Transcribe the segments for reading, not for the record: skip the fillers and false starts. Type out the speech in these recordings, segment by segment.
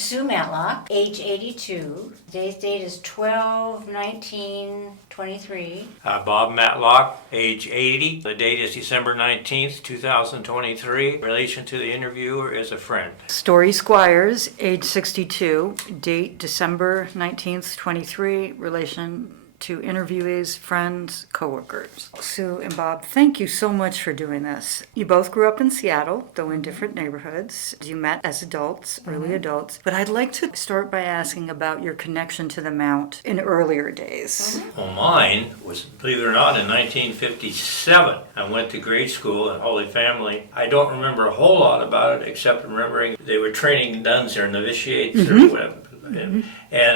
Sue Matlock, age 82. Today's date is 12/19/23. Bob Matlock, age 80. The date is December 19th, 2023. Relation to the interviewer is a friend. Storey Squires, age 62. Date December 19th, 23. Relation to interviewees, friends, coworkers. Sue and Bob, thank you so much for doing this. You both grew up in Seattle, though in different neighborhoods. You met as adults, early adults. But I'd like to start by asking about your connection to the Mount in earlier days. Well, mine was, believe it or not, in 1957. I went to grade school at Holy Family. I don't remember a whole lot about it, except remembering they were training nuns or novitiates or whatever. And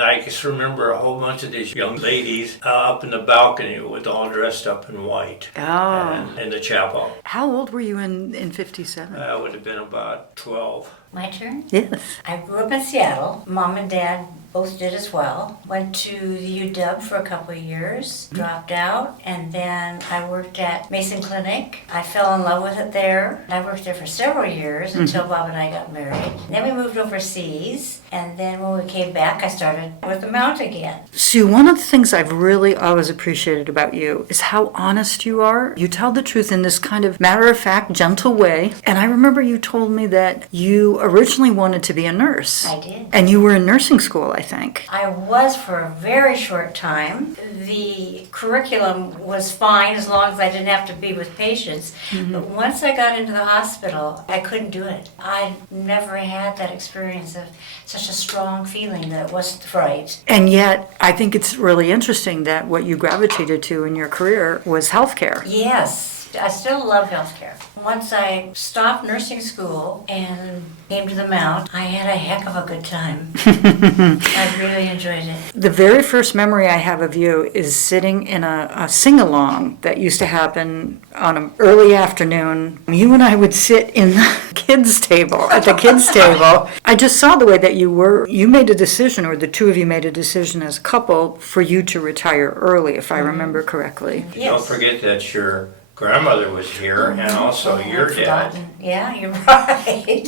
I just remember a whole bunch of these young ladies up in the balcony with all dressed up in white in the chapel. How old were you in 57? I would have been about 12. My turn? Yes. I grew up in Seattle. Mom and Dad both did as well. Went to the UW for a couple of years, dropped out, and then I worked at Mason Clinic. I fell in love with it there. I worked there for several years until Bob and I got married. Then we moved overseas, and then when we came back, I started with the Mount again. Sue, one of the things I've really always appreciated about you is how honest you are. You tell the truth in this kind of matter-of-fact, gentle way. And I remember you told me that you originally wanted to be a nurse. I did. And you were in nursing school, I think. I was for a very short time. The curriculum was fine as long as I didn't have to be with patients. But once I got into the hospital, I couldn't do it. I never had that experience of such a strong feeling that it wasn't right. And yet, I think it's really interesting that what you gravitated to in your career was healthcare. Yes. I still love healthcare. Once I stopped nursing school and came to the Mount, I had a heck of a good time. I really enjoyed it. The very first memory I have of you is sitting in a sing-along that used to happen on an early afternoon. You and I would sit in the kids' table, at the kids' table. I just saw the way that you made a decision, or the two of you made a decision as a couple, for you to retire early, if I remember correctly. Yes. Don't forget that your grandmother was here and also your dad. Yeah, you're right.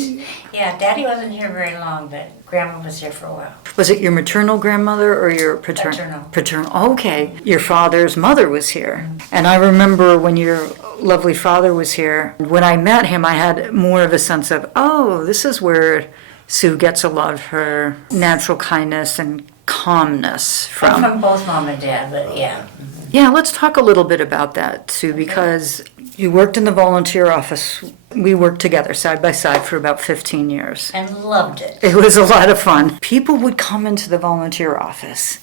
Yeah, Daddy wasn't here very long, but Grandma was here for a while. Was it your maternal grandmother or your paternal? Paternal. Okay. Your father's mother was here. And I remember when your lovely father was here, when I met him, I had more of a sense of, oh, this is where Sue gets a lot of her natural kindness and calmness from. From both Mom and Dad, but yeah. Yeah, let's talk a little bit about that, Sue, because you worked in the volunteer office. We worked together side by side for about 15 years. And loved it. It was a lot of fun. People would come into the volunteer office,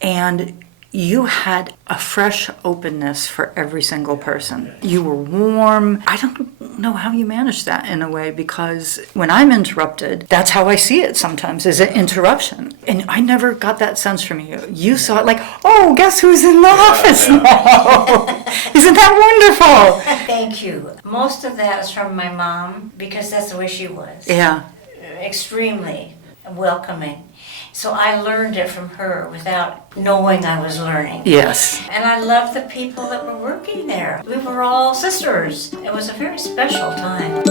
and you had a fresh openness for every single person. You were warm. I don't know how you managed that in a way, because when I'm interrupted, that's how I see it sometimes, is an interruption. And I never got that sense from you. You saw it like, oh, guess who's in the office now? Isn't that wonderful? Thank you. Most of that is from my mom, because that's the way she was. Yeah. Extremely welcoming. So I learned it from her without knowing I was learning. Yes. And I loved the people that were working there. We were all sisters. It was a very special time.